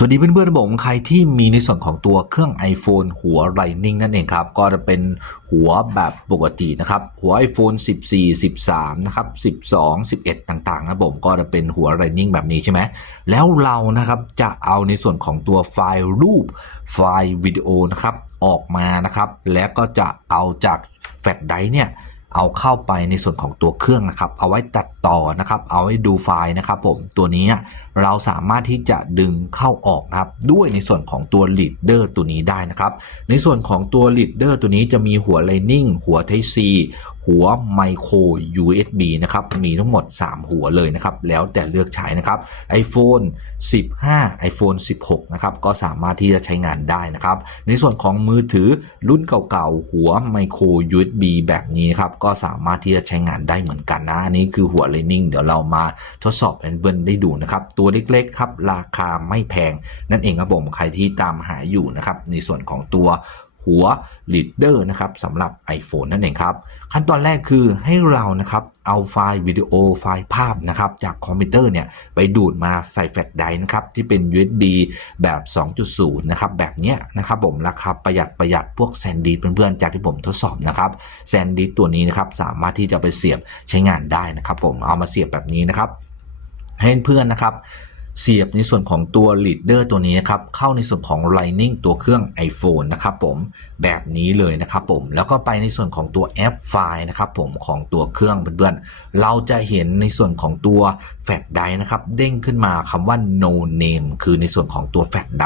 สวัสดีเพื่อนๆผมใครที่มีในส่วนของตัวเครื่อง iPhone หัว Lightning นั่นเองครับ ก็จะเป็นหัวแบบปกตินะครับ หัว iPhone 14 13 นะครับ 12 11 ต่างๆนะผมก็จะเป็นหัว Lightning แบบนี้ใช่ไหม แล้วเรานะครับจะเอาในส่วนของตัวไฟล์รูปไฟล์วิดีโอนะครับออกมานะครับ แล้วก็จะเอาจากแฟลชไดร์เนี่ย เอาเข้าไปในส่วนของตัวเครื่องนะครับ เอาไว้ตัดต่อนะครับ เอาไว้ดูไฟล์นะครับผม ตัวนี้เราสามารถที่จะดึงเข้าออกนะครับ ด้วยในส่วนของตัว leader ตัวนี้ได้นะครับ ในส่วนของตัว leader ตัวนี้จะมีหัว Lightning หัว Type C หัว Micro USB นะครับ มีทั้งหมด 3 หัวเลยนะครับ แล้วแต่เลือกใช้นะครับ iPhone 15 iPhone 16 นะครับ ก็สามารถที่จะใช้งานได้นะครับ ในส่วนของมือถือรุ่นเก่าๆ หัว Micro USB แบบนี้ครับ ก็สามารถที่จะใช้งานได้เหมือนกันนะ อันนี้คือหัว Lightning เดี๋ยวเรามาทดสอบให้เพื่อนได้ดูนะครับ ตัวเล็กๆ ครับ ราคาไม่แพง นั่นเองครับผม ใครที่ตามหาอยู่นะครับ ในส่วนของตัว หัว leader นะครับสำหรับ iPhone นั่นเองครับ ขั้นตอนแรกคือให้เรานะครับเอาไฟล์วิดีโอไฟล์ภาพนะครับจากคอมพิวเตอร์เนี่ยไปดูดมาใส่แฟลชไดร์นะครับที่เป็น USB แบบ 2.0 นะครับแบบเนี้ยนะครับผมราคาประหยัดประหยัดพวกแซนดีเพื่อนๆจากที่ผมทดสอบนะครับแซนดีตัวนี้นะครับสามารถที่จะไปเสียบใช้งานได้นะครับผมเอามาเสียบแบบนี้นะครับให้เพื่อนนะครับ เสียบในส่วนของตัว leader ตัวนี้นะครับเข้าในส่วนของ Lightning ตัวเครื่อง iPhone นะครับผมแบบนี้เลยนะครับผมแล้วก็ไปในส่วนของตัวแอปไฟล์นะครับผมของตัวเครื่องเพื่อนๆเราจะเห็นในส่วนของตัวแฟลชไดนะครับเด้งขึ้นมาคำว่า no name คือในส่วนของตัวแฟลชได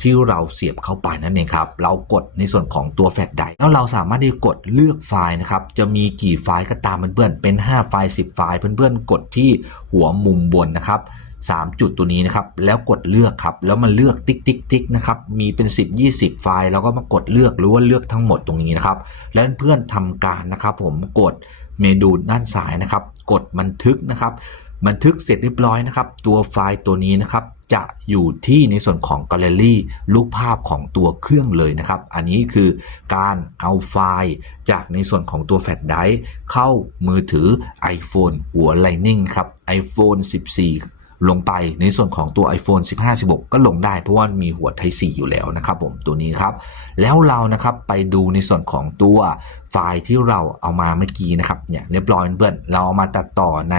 ที่เราเสียบเข้าไปนั่นเองครับเรากดในส่วนของตัวแฟลชไดแล้วเราสามารถที่กดเลือกไฟล์นะครับจะมีกี่ไฟล์ก็ตามเพื่อนๆเป็น 5 ไฟล์ 10 ไฟล์เพื่อนๆกดที่หัวมุมบนนะครับ 3 จุดตัวนี้นะครับ แล้วกดเลือกครับ แล้วมาเลือกติ๊กติ๊กติ๊กนะครับ มีเป็น 10 20 ไฟล์แล้วก็มากดเลือกหรือว่าเลือกทั้งหมดตรงนี้นะครับ แล้วเพื่อนทำการนะครับ ผมกดเมนูด้านซ้ายนะครับ กดบันทึกนะครับ บันทึกเสร็จเรียบร้อยนะครับ ตัวไฟล์ตัวนี้นะครับจะอยู่ที่ในส่วนของแกลเลอรี่รูปภาพของตัวเครื่องเลยนะครับ อันนี้คือการเอาไฟล์จากในส่วนของตัวแฟลชไดร์เข้ามือถือ iPhone หัว Lightning ครับ iPhone 14 ลงไปในส่วนของตัว iPhone 15 16 ก็ลงได้เพราะว่ามีหัว Type C อยู่แล้วนะครับผมตัวนี้ครับ แล้วเรานะครับไปดูในส่วนของตัว ไฟล์ที่เราเอามาเมื่อกี้นะครับเนี่ยเรียบร้อยเพื่อนเราเอามาตัดต่อใน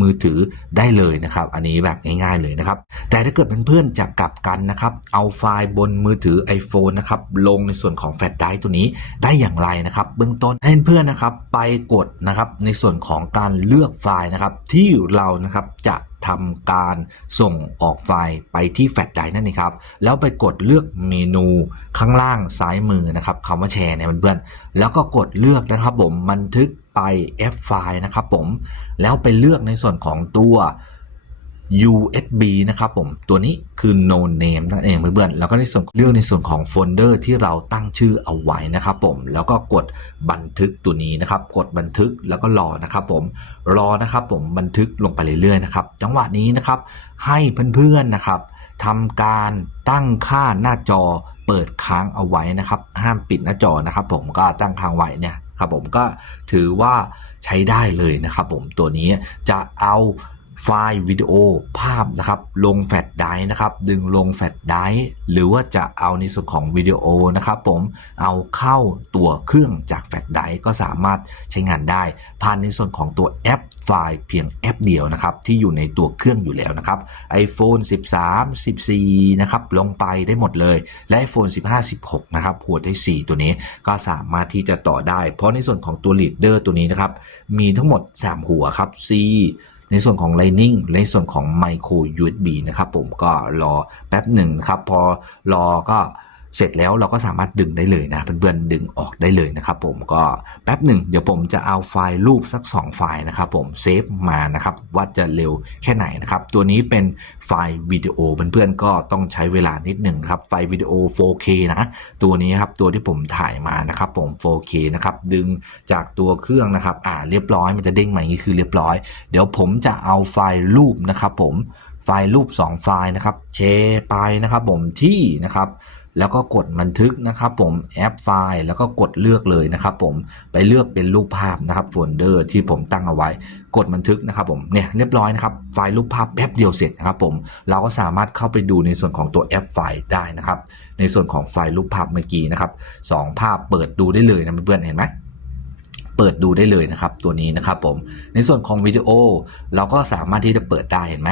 มือถือได้เลยนะครับ อันนี้แบบง่ายๆเลยนะครับ แต่ถ้าเกิดเป็นเพื่อนจะกลับกันนะครับ เอาไฟล์บนมือถือ iPhone นะครับลงในส่วนของแฟลชไดร์ตัวนี้ได้อย่างไรนะครับ เบื้องต้นให้เพื่อนนะครับไปกดนะครับในส่วนของการเลือกไฟล์นะครับที่เรานะครับจะทำการส่งออกไฟล์ไปที่แฟลชไดร์นั่นเองครับ แล้วไปกดเลือกเมนูข้างล่างซ้ายมือนะครับคำว่าแชร์เนี่ยเพื่อนๆแล้วก็กดเลือกนะครับผมบันทึกไป F ไฟล์นะครับผมแล้วไปเลือกในส่วนของตัว USB นะครับผมตัวนี้คือ no name นั่นเองเพื่อนๆแล้วก็ในส่วนเลือกในส่วนของโฟลเดอร์ที่เราตั้งชื่อเอาไว้นะครับผมแล้วก็กดบันทึกตัวนี้นะครับ กดบันทึกแล้วก็รอนะครับผมรอนะครับผมบันทึกลงไปเรื่อยๆนะครับจังหวะนี้นะครับให้เพื่อนๆนะครับทำการตั้งค่าหน้าจอ เปิดค้างเอาไว้นะครับ ห้ามปิดหน้าจอนะครับผมก็ตั้งค้างไว้เนี่ยครับผมก็ถือว่าใช้ได้เลยนะครับผมตัวนี้จะเอา ไฟล์วิดีโอภาพนะครับ ลงแฟลชไดร์นะครับ ดึงลงแฟลชไดร์หรือว่าจะเอาในส่วนของวิดีโอนะครับ ผมเอาเข้าตัวเครื่องจากแฟลชไดร์ก็สามารถใช้งานได้ ผ่านในส่วนของตัวแอปไฟล์เพียงแอปเดียวนะครับ ที่อยู่ในตัวเครื่องอยู่แล้วนะครับ iPhone 13 14 นะครับ ลงไปได้หมดเลย และ iPhone 15 16 นะครับหัว Type C ตัวนี้ก็สามารถที่จะต่อได้ เพราะในส่วนของตัว Leader ตัวนี้นะครับ มีทั้งหมด 3 หัวครับ C ในส่วนของ Lightning ในส่วนของ Micro USB นะครับผมก็รอแป๊บหนึ่งนะครับ พอรอก็ เสร็จแล้วเราก็สามารถดึงได้เลยนะเพื่อนๆดึงออกได้เลยนะครับผมก็แป๊บหนึ่งเดี๋ยวผมจะเอาไฟล์รูปสัก 2 ไฟล์นะครับผมเซฟมานะครับว่าจะเร็วแค่ไหนนะครับตัวนี้เป็นไฟล์วิดีโอเพื่อนๆก็ต้องใช้เวลานิดหนึ่งครับไฟล์วิดีโอ 4K นะตัวนี้ครับตัวที่ผมถ่ายมานะครับผม 4K นะครับดึงจากตัวเครื่องนะครับอ่าเรียบร้อยมันจะเด้งมาอย่างนี้คือเรียบร้อย เดี๋ยวผมจะเอาไฟล์รูปนะครับผมไฟล์รูป 2 ไฟล์นะครับแชร์ไปนะครับผมที่นะครับ แล้วก็กดบันทึกนะครับผมแอปไฟล์ แล้วก็กดเลือกเลยนะครับผมไปเลือกเป็นรูปภาพนะครับโฟลเดอร์ที่ผมตั้งเอาไว้ กดบันทึกนะครับผมเนี่ยเรียบร้อยนะครับไฟล์รูปภาพแป๊บเดียวเสร็จนะครับผมเราก็สามารถเข้าไปดูในส่วนของตัวแอปไฟล์ได้นะครับ ในส่วนของไฟล์รูปภาพเมื่อกี้นะครับสองภาพเปิดดูได้เลยนะเพื่อนๆเห็นไหมเปิดดูได้เลยนะครับตัวนี้นะครับผมในส่วนของวิดีโอเราก็สามารถที่จะเปิดได้เห็นไหม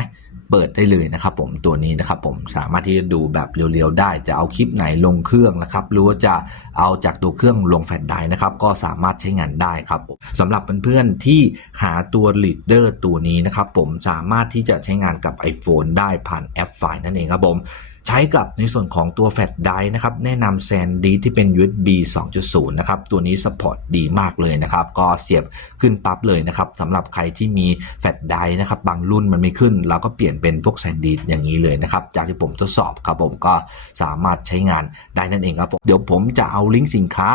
เปิดได้เลยนะครับผมตัวนี้นะครับผมสามารถที่จะดูแบบเรียวๆได้จะเอาคลิปไหนลงเครื่องนะครับหรือว่าจะเอาจากตัวเครื่องลงแฟลชไดร์นะครับก็สามารถใช้งานได้ครับผมสำหรับเพื่อนๆที่หาตัว Reader ตัวนี้นะครับผมสามารถที่จะใช้งานกับ iPhone ได้ผ่านแอปไฟล์นั่นเองครับผม ใช้กับในส่วนของตัวแฟลชไดรฟ์นะครับ แนะนำแซนดีที่เป็น USB 2.0 นะครับ ตัวนี้สปอร์ตดีมากเลยนะครับ ก็เสียบขึ้นปั๊บเลยนะครับสำหรับใครที่มีแฟลชไดรฟ์นะครับ บางรุ่นมันไม่ขึ้น เราก็เปลี่ยนเป็นพวกแซนดีอย่างนี้เลยนะครับ จากที่ผมทดสอบครับผมก็สามารถใช้งานได้นั่นเองครับผมเดี๋ยวผมจะเอาลิงก์สินค้า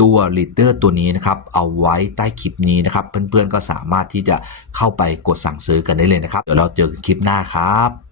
ตัว Reader ตัวนี้นะครับ เอาไว้ใต้คลิปนี้นะครับ เพื่อนๆก็สามารถที่จะเข้าไปกดสั่งซื้อกันได้เลยนะครับ เดี๋ยวเราเจอกันคลิปหน้าครับ